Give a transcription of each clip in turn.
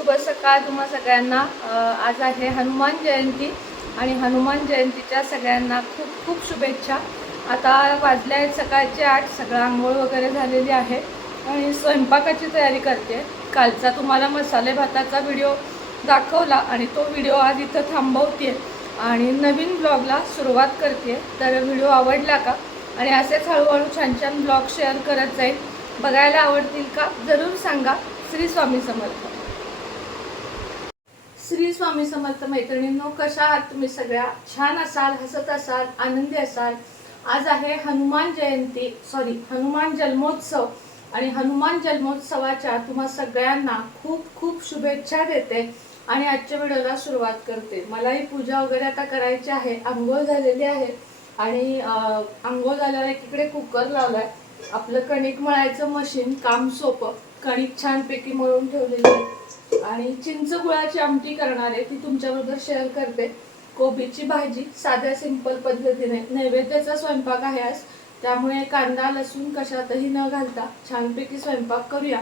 शुभ सकाळ तुम्हा सगळ्यांना. आज आहे हनुमान जयंती आणि हनुमान जयंतीच्या सगळ्यांना खूप खूप शुभेच्छा. आता वाजले आहेत सकाळचे आठ सगळं आंघोळ वगैरे झालेली आहे. आणि स्वयंपाकाची तयारी करते. कालचा तुम्हाला मसाले भाताचा व्हिडिओ दाखवला आणि तो व्हिडिओ आज इथं थांबवते आणि नवीन ब्लॉगला सुरुवात करते तर व्हिडिओ आवडला का? आणि असेच हळूहळू छान छान ब्लॉग शेअर करत जाईल. बघायला आवडतील का? जरूर सांगा. श्री स्वामी समर्थ. श्री स्वामी समर्थ मैत्रिणींनो कशा आहात तुम्ही सगळ्या? छान असाल हसत असाल आनंदी असाल? आज आहे हनुमान जयंती सॉरी हनुमान जन्मोत्सव. आणि हनुमान जन्मोत्सवाच्या तुम्हा सगळ्यांना खूप खूप शुभेच्छा देते आणि आजच्या व्हिडिओला सुरुवात करते. मलाही पूजा वगैरे आता करायची आहे आंघोळ झालेली आहे. आणि आंघोळ झाल्यावर एकीकडे कुकर लावलाय. आपलं कणिक मळायचं मशीन काम सोपं. कणिक छानपैकी मळून ठेवलेलं आहे. आणि चिंच गुळाची आमटी करणार आहे ती तुमच्याबरोबर शेअर करते. कोबीची भाजी साध्या सिंपल पद्धतीने. नैवेद्याचा स्वयंपाक आहे आज. त्यामुळे कांदा लसूण कशातही न घालता छानपैकी स्वयंपाक करूया.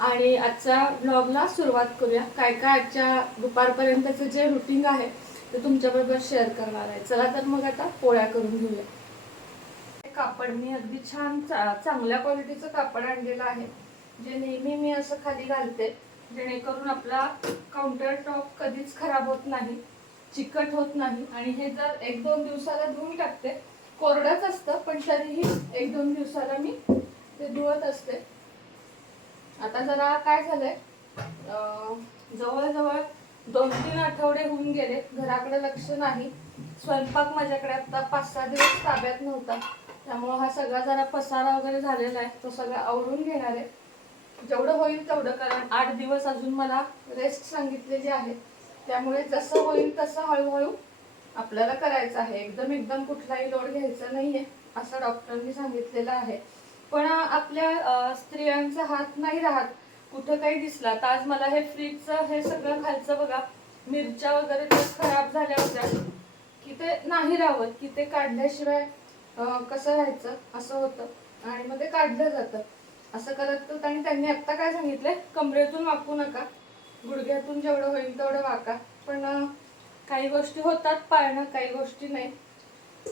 आणि आजच्या ब्लॉगला सुरुवात करूया. काय काय आजच्या दुपारपर्यंतचं जे रुटीन आहे ते तुमच्याबरोबर शेअर करणार आहे. चला तर मग आता पोळ्या करून घेऊया. कापड मी अगदी छान चा- चांगल्या क्वालिटीचं कापड आणलेलं आहे. जे नेहमी मी असं खाली घालते. जेणेकरून आपला काउंटर टॉप कधीच खराब होत नाही चिकट होत नाही. आणि हे जर एक दोन दिवसाला धुवून टाकते कोरडंच असतं पण तरीही एक दोन दिवसाला मी ते धुवत असते. आता जरा काय झालंय अं, जवळजवळ दोन तीन आठवडे होऊन गेले घराकडे लक्ष नाही. स्वयंपाक माझ्याकडे आता पाच सहा दिवस ताब्यात नव्हता. त्यामुळं हा सगळा जरा पसारा वगैरे झालेला आहे तो सगळा आवरून घेणार आहे. जेवढं होईल तेवढं कारण आठ दिवस अजून मला रेस्ट सांगितलेली आहे त्यामुळे जसं होईल तसं हळूहळू आपल्याला करायचं आहे. एकदम एकदम कुठलाही लोड घ्यायचा नाहीये असं डॉक्टरनी सांगितलेलं आहे. पण आपल्या स्त्रियांचा हात नाही राहत. कुठं काही दिसला तर आज मला हे फ्रीजचं हे सगळं खालचं बघा मिरच्या वगैरे त्या खराब झाल्या होत्या. की ते नाही राहत की ते काढल्याशिवाय कसं राहायचं? असं होतं. आणि मग ते काढलं जातं. असं करत होत आणि त्यांनी आत्ता काय सांगितलंय? कमरेतून वाकू नका. गुडघ्यातून जेवढं होईल तेवढं वाका. पण काही गोष्टी होतात पाळणं काही गोष्टी नाही.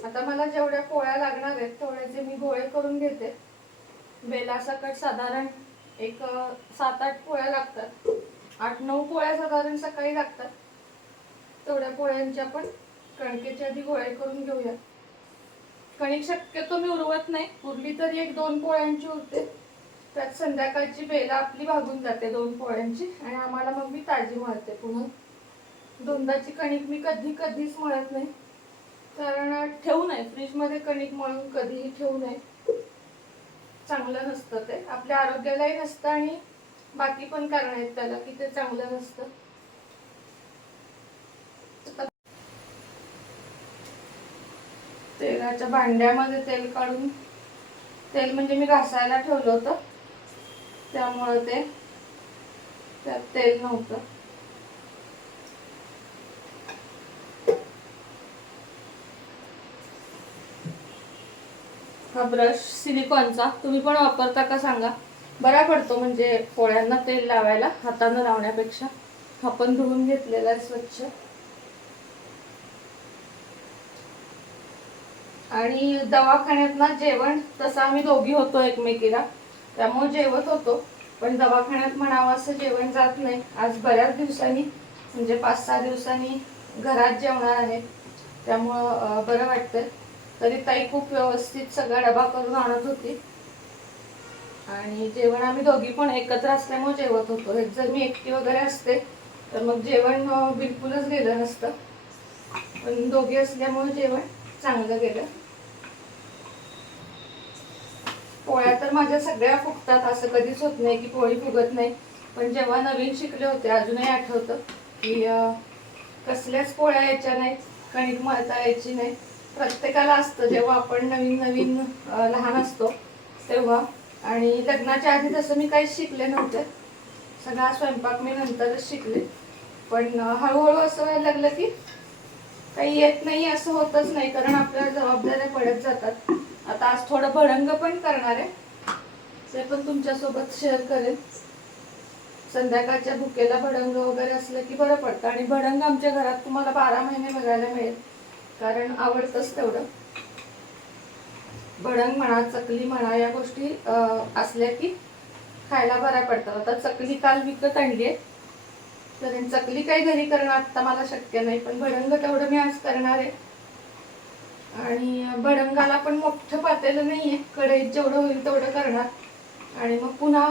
आता मला जेवढ्या पोळ्या लागणार आहेत तेवढ्याचे मी गोळे करून घेते बेलासकट साधारण एक सात आठ पोळ्या लागतात. आठ नऊ पोळ्या साधारण सकाळी लागतात. तेवढ्या पोळ्यांच्या आपण कणकेच्या आधी गोळे करून घेऊया. कणिक शक्यतो मी उरवत नाही. उरली तरी एक दोन पोळ्यांची उरते. त्यात संध्याकाळची बेला आपली भागून जाते दोन पोळ्यांची आणि आम्हाला मग मी ताजी मळते. पुन्हा दोनदाची कणिक मी कधी कधीच मळत नाही. कारण ठेवू नये फ्रीजमध्ये कणिक मळून कधीही ठेवू नये. चांगलं नसतं ते. आपल्या आरोग्यालाही नसतं आणि बाकी पण कारण आहेत त्याला की ते चांगलं नसतं. तेलाच्या भांड्यामध्ये तेल काढून तेल म्हणजे मी घासायला ठेवलं होतं. त्यामुळे ते त्यात तेल नव्हतं. हा ब्रश सिलिकॉनचा तुम्ही पण वापरता का सांगा? बरा पडतो म्हणजे पोळ्यांना तेल लावायला हातानं लावण्यापेक्षा. हा पण धुवून घेतलेला आहे स्वच्छ. आणि दवाखान्यात ना जेवण तसं आम्ही दोघी होतो एकमेकीला. त्यामुळे जेवत होतो. पण दवाखान्यात म्हणावं असं जेवण जात नाही. आज बऱ्याच दिवसांनी म्हणजे पाच सहा दिवसांनी घरात जेवणार आहे. त्यामुळं बरं वाटतं तरी ताई खूप व्यवस्थित सगळा डबा करून आणत होती. आणि जेवण आम्ही दोघी पण एकत्र असल्यामुळे जेवत होतो. जर मी एकटी वगैरे असते तर मग जेवण बिलकुलच गेलं नसतं. पण दोघी असल्यामुळे जेवण चांगलं गेलं. पोळ्या तर माझ्या सगळ्या फुगतात असं कधीच होत नाही की पोळी फुगत नाही. पण जेव्हा नवीन शिकले होते अजूनही आठवतं की कसल्याच पोळ्या यायच्या नाहीत कणिक मळता यायची नाही. प्रत्येकाला असतं जेव्हा आपण नवीन नवीन लहान असतो तेव्हा. आणि लग्नाच्या आधी तसं मी काहीच शिकले नव्हते. सगळा स्वयंपाक मी नंतरच शिकले. पण हळूहळू असं व्हायला लागलं की काही येत नाही असं होतच नाही कारण आपल्या जबाबदाऱ्या पडत जातात. आता आज थोडं भडंग पण करणार आहे. ते पण तुमच्यासोबत शेअर करेन. संध्याकाळच्या भुकेला भडंग वगैरे असलं की बरं पडतं. आणि भडंग आमच्या घरात तुम्हाला बारा महिने बघायला मिळेल. कारण आवडतंच तेवढं. भडंग म्हणा चकली म्हणा या गोष्टी असल्या की खायला बऱ्या पडतात. आता चकली काल विकत आणली आहे. तर चकली काही घरी करणं आत्ता मला शक्य नाही पण भडंग तेवढं मी आज करणार आहे. आणि भडंगाला पण मोठं पातेलं नाही आहे कढईत जेवढं होईल तेवढं करणार. आणि मग पुन्हा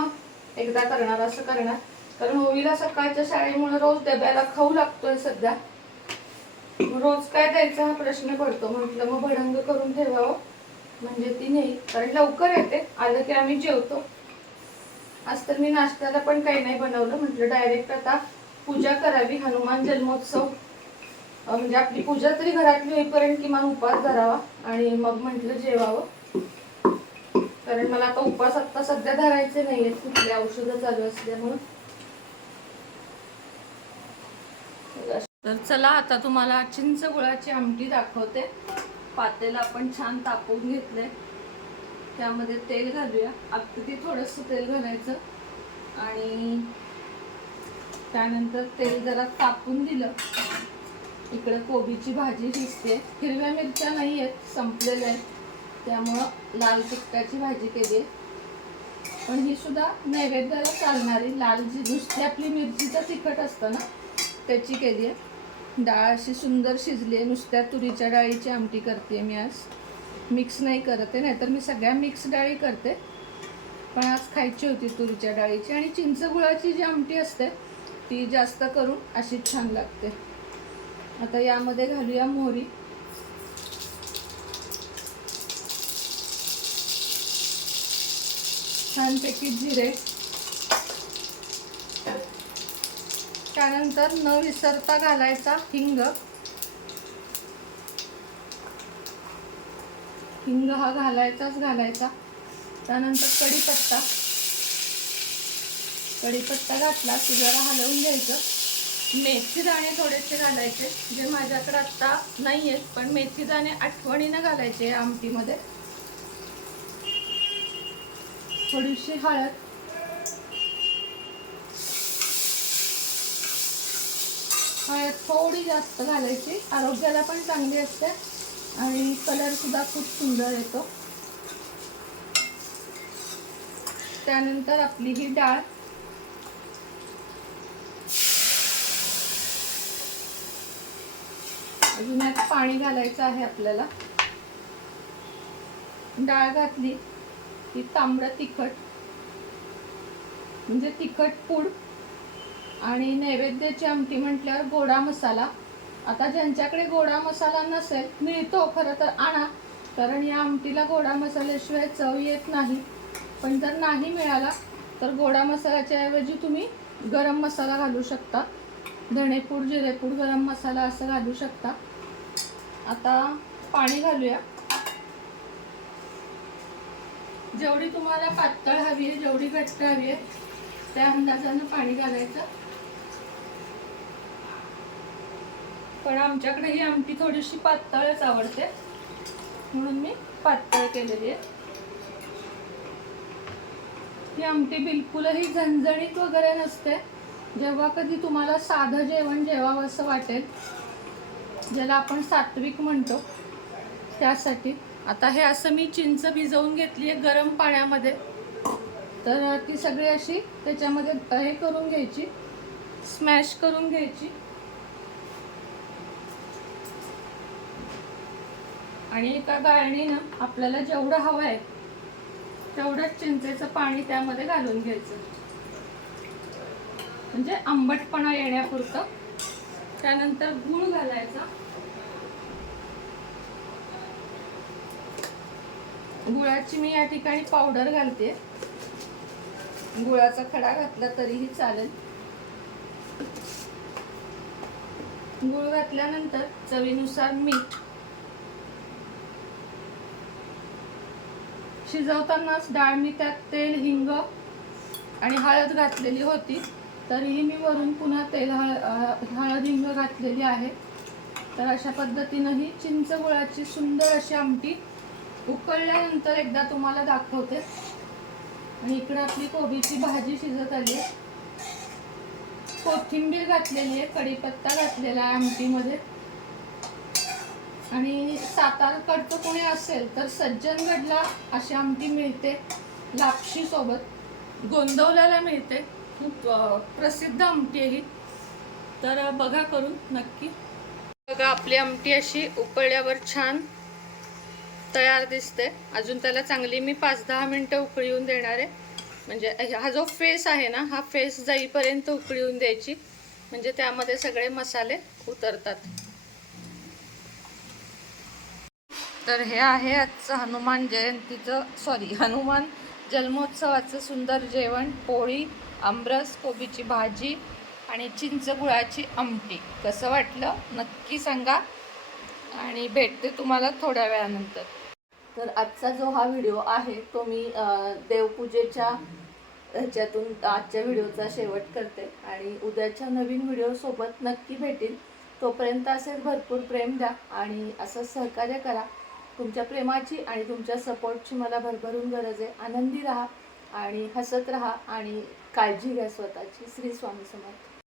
एकदा करणार असं करणार. कारण होवीला सकाळच्या शाळेमुळे रोज डब्याला खाऊ लागतोय सध्या. रोज काय द्यायचा हा प्रश्न पडतो. म्हटलं मग भडंग करून ठेवावं. म्हणजे ती नाही कारण लवकर येते. आलं की आम्ही जेवतो. आज तर मी नाश्त्याला पण काही नाही बनवलं. म्हटलं डायरेक्ट आता पूजा करावी. हनुमान जन्मोत्सव. म्हणजे आपली पूजा तरी घरातली होईपर्यंत किमान उपास धरावा आणि मग म्हटलं जेवावं. कारण मला आता उपास आता सध्या धरायचे नाहीयेत कुठली औषधं चालू असल्यामुळं. तर चला आता तुम्हाला चिंच गुळाची आमटी दाखवते. पातेला आपण छान तापवून घेतलंय. त्यामध्ये तेल घालूया. अगदी थोडंसं तेल घालायचं. आणि त्यानंतर तेल जरा तापून दिलं. इकडे कोबीची भाजी शिजते हिरव्या मिरच्या नाही आहेत संपलेल्या आहेत. त्यामुळं लाल तिखटाची भाजी केली. आहे पण ही सुद्धा नैवेद्याला चालणारी लाल जी नुसती आपली मिरचीचं तिखट असतं ना त्याची केली आहे. डाळ अशी सुंदर शिजली आहे. नुसत्या तुरीच्या डाळीची आमटी करते मी आज. मिक्स नाही करत आहे नाहीतर मी सगळ्या मिक्स डाळी करते. पण आज खायची होती तुरीच्या डाळीची. आणि चिंच गुळाची जी आमटी असते ती जास्त करून अशीच छान लागते. आता यामध्ये घालूया मोहरी. छानपैकी जिरे. त्यानंतर न विसरता घालायचा हिंग. हिंग हा घालायचाच घालायचा. त्यानंतर कढीपत्ता. कढीपत्ता घातला की जरा हलवून घ्यायचं. मेथी दाणे थोडेसे घालायचे जे माझ्याकडे आत्ता नाही आहेत पण मेथी दाणे आठवणीनं घालायचे आमटीमध्ये. थोडीशी हळद. हळद थोडी जास्त घालायची. आरोग्याला पण चांगली असते आणि कलर सुद्धा खूप सुंदर येतो. त्यानंतर आपली ही डाळ. अजून यात पाणी घालायचं आहे आपल्याला. डाळ घातली की तांबडं तिखट म्हणजे तिखट पूड आणि नैवेद्याची आमटी म्हटल्यावर गोडा मसाला. आता ज्यांच्याकडे गोडा मसाला नसेल मिळतो खरं तर आणा कारण या आमटीला गोडा मसाल्याशिवाय चव येत नाही. पण जर नाही मिळाला तर गोडा मसाल्याच्या ऐवजी तुम्ही गरम मसाला घालू शकता. धणेपूड जिरेपूड गरम मसाला असं घालू शकता. आता पाणी घालूया. जेवढी तुम्हाला पातळ हवी आहे जेवढी घट्ट हवी आहे त्या अंदाजानं पाणी घालायचं. पण आमच्याकडे ही आमटी थोडीशी पातळच आवडते. म्हणून मी पातळ केलेली आहे. ही आमटी बिलकुलही झणझणीत वगैरे नसते. जेव्हा कधी तुम्हाला साधं जेवण जेवावं असं वाटेल ज्याला आपण सात्विक म्हणतो त्यासाठी. आता हे असं मी चिंच भिजवून घेतली आहे गरम पाण्यामध्ये. तर ती सगळी अशी त्याच्यामध्ये हे करून घ्यायची स्मॅश करून घ्यायची. आणि एका गाळणीनं आपल्याला जेवढं हवं आहे तेवढंच चिंचेचं पाणी त्यामध्ये घालून घ्यायचं. म्हणजे आंबटपणा येण्यापुरतं. त्यानंतर गुळ घालायचा. गुळाची मी या ठिकाणी पावडर घालते. गुळाचा खडा घातला तरीही चालेल. गुळ घातल्यानंतर चवीनुसार मीठ. शिजवतानाच डाळ मी त्यात तेल हिंग आणि हळद घातलेली होती. तरीही मी वरून पुन्हा तेल हळ हळद हिंग घातलेली आहे. तर अशा पद्धतीनं ही चिंच गुळाची सुंदर अशी आमटी उकळल्यानंतर एकदा तुम्हाला दाखवते. आणि इकडं आपली कोबीची भाजी शिजत आली आहे. कोथिंबीर घातलेली आहे कढीपत्ता घातलेला आहे आमटीमध्ये. आणि सातारकडचं कोणी असेल तर सज्जनगडला अशी आमटी मिळते लापशी सोबत. गोंदवल्याला मिळते. खूप प्रसिद्ध आमटी आहे ही. तर बघा करून नक्की. बघा आपली आमटी अशी उकळल्यावर छान तयार दिसते. अजून त्याला चांगली मी पाच दहा मिनटं उकळी येऊन देणार आहे. म्हणजे हा जो फेस आहे ना हा फेस जाईपर्यंत उकळी येऊन द्यायची. म्हणजे त्यामध्ये सगळे मसाले उतरतात. तर हे आहे आजचं हनुमान जयंतीचं सॉरी हनुमान जन्मोत्सवाचं सुंदर जेवण पोळी आमरस कोबीची भाजी आणि चिंचगुळाची आमटी. कसं वाटलं? नक्की सांगा. आणि भेटते तुम्हाला थोड्या वेळानंतर. तर आजचा जो हा व्हिडिओ आहे तो मी देवपूजेच्या ह्याच्यातून आजच्या व्हिडिओचा शेवट करते. आणि उद्याच्या नवीन व्हिडिओसोबत नक्की भेटेल तोपर्यंत असेच भरपूर प्रेम द्या आणि असं सहकार्य करा. तुमच्या प्रेमाची आणि तुमच्या सपोर्टची मला भरभरून गरज आहे. आनंदी राहा आणि हसत राहा आणि काळजी घ्या स्वतःची श्री स्वामी समर्थ.